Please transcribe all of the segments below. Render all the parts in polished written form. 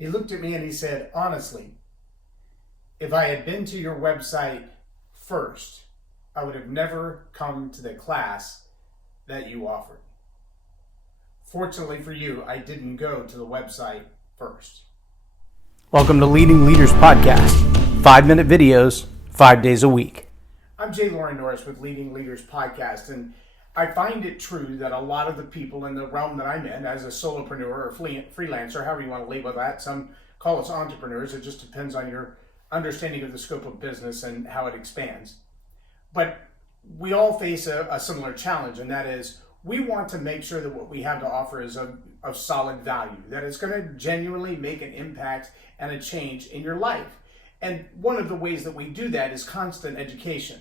He looked at me and he said, honestly, if I had been to your website first, I would have never come to the class that you offered. Fortunately for you, I didn't go to the website first. Welcome to Leading Leaders Podcast, 5-minute videos, 5 days a week. I'm Loren Norris with Leading Leaders Podcast, and I find it true that a lot of the people in the realm that I'm in, as a solopreneur or freelancer, however you want to label that, some call us entrepreneurs, it just depends on your understanding of the scope of business and how it expands. But we all face a similar challenge, and that is we want to make sure that what we have to offer is of solid value, that it's going to genuinely make an impact and a change in your life. And one of the ways that we do that is constant education,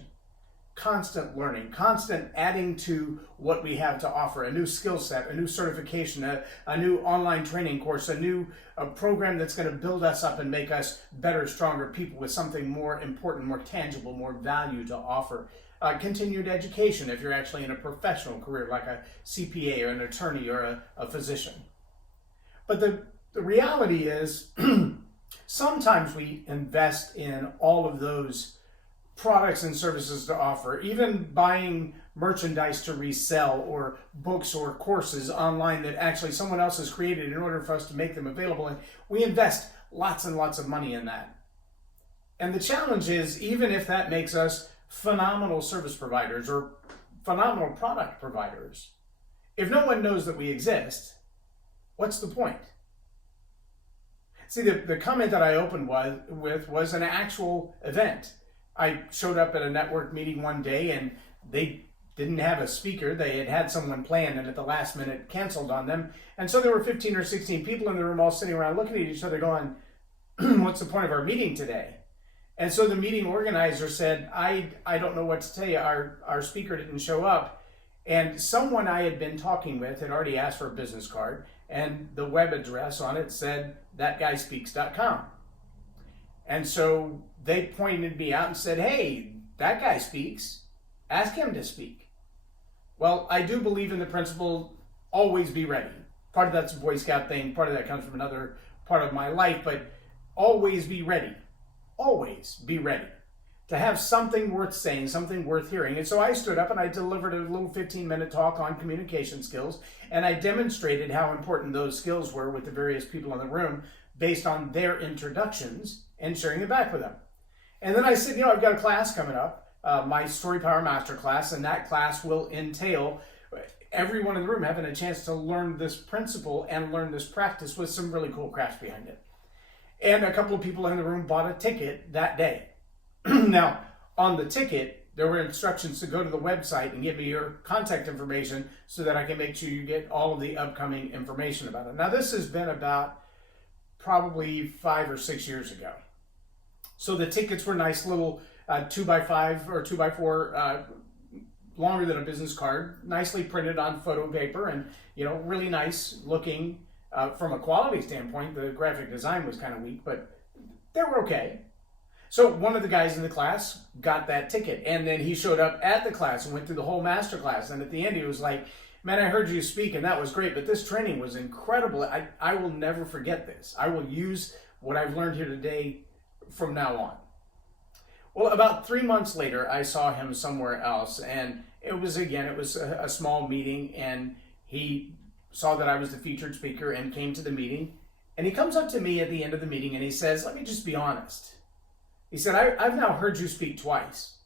constant learning, constant adding to what we have to offer, a new skill set, a new certification, a new online training course, a program that's going to build us up and make us better, stronger people with something more important, more tangible, more value to offer. Continued education if you're actually in a professional career like a CPA or an attorney or a physician. But the reality is sometimes we invest in all of those products and services to offer, even buying merchandise to resell or books or courses online that actually someone else has created in order for us to make them available. And we invest lots and lots of money in that. And the challenge is, even if that makes us phenomenal service providers or phenomenal product providers, if no one knows that we exist, what's the point? See, the comment that I opened with was an actual event. I showed up at a network meeting one day and they didn't have a speaker. They had someone planned and at the last minute canceled on them. And so there were 15 or 16 people in the room all sitting around looking at each other going, what's the point of our meeting today? And so the meeting organizer said, I don't know what to tell you. Our speaker didn't show up. And someone I had been talking with had already asked for a business card, and the web address on it said thatguyspeaks.com. And so they pointed me out and said, hey, that guy speaks. Ask him to speak. Well, I do believe in the principle, always be ready. Part of that's a Boy Scout thing. Part of that comes from another part of my life, but always be ready. Always be ready to have something worth saying, something worth hearing. And so I stood up and I delivered a little 15-minute talk on communication skills, and I demonstrated how important those skills were with the various people in the room based on their introductions and sharing it back with them. And then I said, I've got a class coming up, my storypower masterclass, and that class will entail everyone in the room having a chance to learn this principle and learn this practice with some really cool crafts behind it. And a couple of people in the room bought a ticket that day. Now, on the ticket, there were instructions to go to the website and give me your contact information so that I can make sure you get all of the upcoming information about it. Now, this has been about probably 5 or 6 years ago. So the tickets were nice little 2x5 or 2x4, longer than a business card, nicely printed on photo paper and, really nice looking. From a quality standpoint, the graphic design was kind of weak, but they were okay. So one of the guys in the class got that ticket, and then he showed up at the class and went through the whole master class. And at the end, he was like, man, I heard you speak, and that was great, but this training was incredible. I will never forget this. I will use what I've learned here today from now on. Well, about 3 months later, I saw him somewhere else, and it was a small meeting, and he saw that I was the featured speaker and came to the meeting. And he comes up to me at the end of the meeting and he says, let me just be honest. He said, I've now heard you speak twice.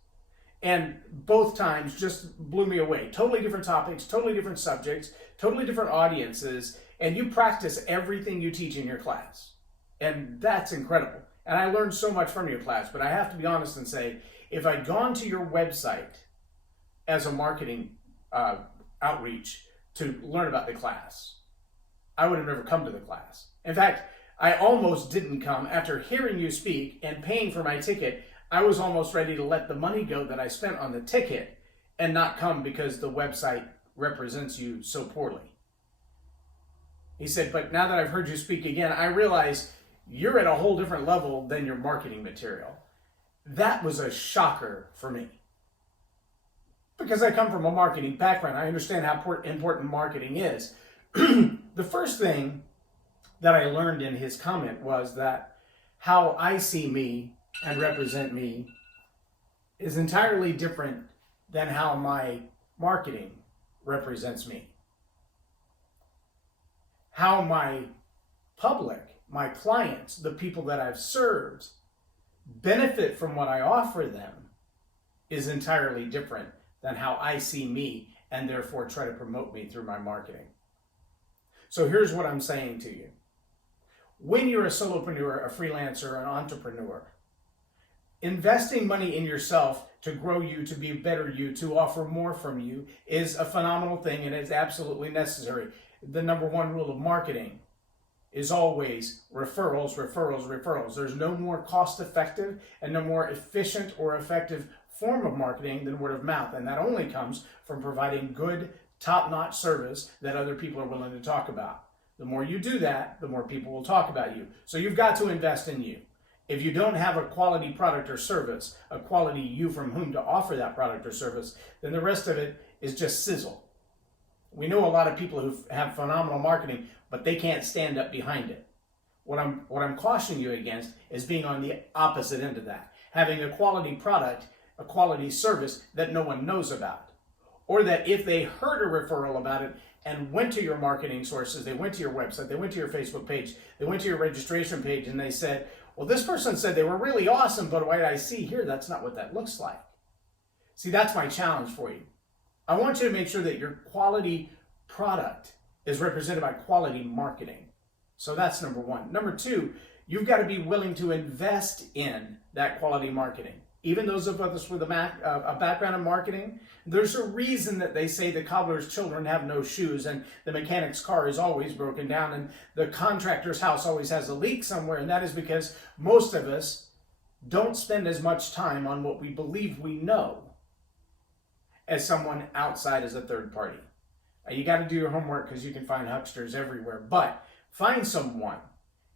And both times just blew me away. Totally different topics, totally different subjects, totally different audiences. And you practice everything you teach in your class. And that's incredible. And I learned so much from your class. But I have to be honest and say, if I'd gone to your website as a marketing outreach to learn about the class, I would have never come to the class. In fact, I almost didn't come. After hearing you speak and paying for my ticket, I was almost ready to let the money go that I spent on the ticket and not come because the website represents you so poorly. He said, but now that I've heard you speak again, I realize you're at a whole different level than your marketing material. That was a shocker for me. Because I come from a marketing background, I understand how important marketing is. The first thing that I learned in his comment was that how I see me and represent me is entirely different than how my marketing represents me. How my public, my clients, the people that I've served, benefit from what I offer them is entirely different than how I see me and therefore try to promote me through my marketing. So here's what I'm saying to you. When you're a solopreneur, a freelancer, an entrepreneur, investing money in yourself to grow you, to be a better you, to offer more from you is a phenomenal thing and it's absolutely necessary. The number one rule of marketing is always referrals, referrals, referrals. There's no more cost-effective and no more efficient or effective form of marketing than word of mouth. And that only comes from providing good, top-notch service that other people are willing to talk about. The more you do that, the more people will talk about you. So you've got to invest in you. If you don't have a quality product or service, a quality you from whom to offer that product or service, then the rest of it is just sizzle. We know a lot of people who have phenomenal marketing, but they can't stand up behind it. What I'm cautioning you against is being on the opposite end of that. Having a quality product, a quality service that no one knows about. Or that if they heard a referral about it and went to your marketing sources, they went to your website, they went to your Facebook page, they went to your registration page and they said, well, this person said they were really awesome, but what I see here, that's not what that looks like. See, that's my challenge for you. I want you to make sure that your quality product is represented by quality marketing. So that's number one. Number two, you've got to be willing to invest in that quality marketing. Even those of us with a background in marketing, there's a reason that they say the cobbler's children have no shoes and the mechanic's car is always broken down and the contractor's house always has a leak somewhere. And that is because most of us don't spend as much time on what we believe we know as someone outside as a third party. You got to do your homework because you can find hucksters everywhere, but find someone.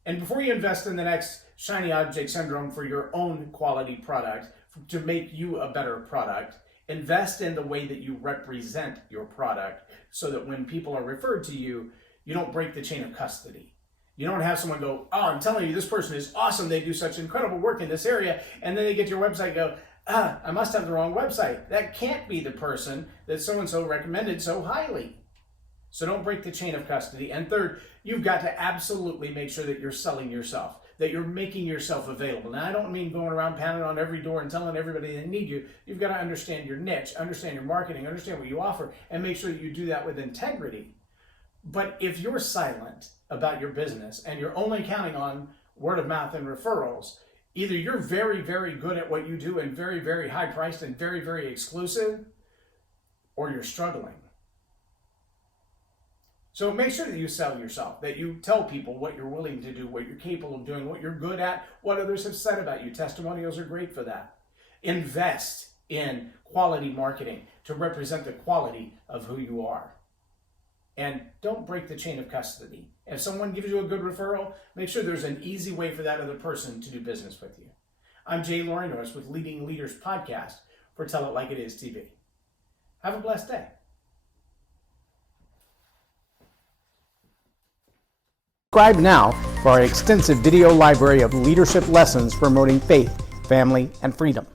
And before you invest in the next shiny object syndrome for your own quality product, to make you a better product, invest in the way that you represent your product so that when people are referred to you, you don't break the chain of custody. You don't have someone go, oh, I'm telling you, this person is awesome. They do such incredible work in this area. And then they get to your website and go, I must have the wrong website. That can't be the person that so-and-so recommended so highly. So don't break the chain of custody. And third, you've got to absolutely make sure that you're selling yourself, that you're making yourself available. Now, I don't mean going around pounding on every door and telling everybody they need you. You've got to understand your niche, understand your marketing, understand what you offer, and make sure that you do that with integrity. But if you're silent about your business and you're only counting on word of mouth and referrals, either you're very, very good at what you do and very, very high priced and very, very exclusive, or you're struggling. So make sure that you sell yourself, that you tell people what you're willing to do, what you're capable of doing, what you're good at, what others have said about you. Testimonials are great for that. Invest in quality marketing to represent the quality of who you are. And don't break the chain of custody. If someone gives you a good referral, make sure there's an easy way for that other person to do business with you. I'm Loren Norris with Leading Leaders Podcast for Tell It Like It Is TV. Have a blessed day. Subscribe now for our extensive video library of leadership lessons promoting faith, family, and freedom.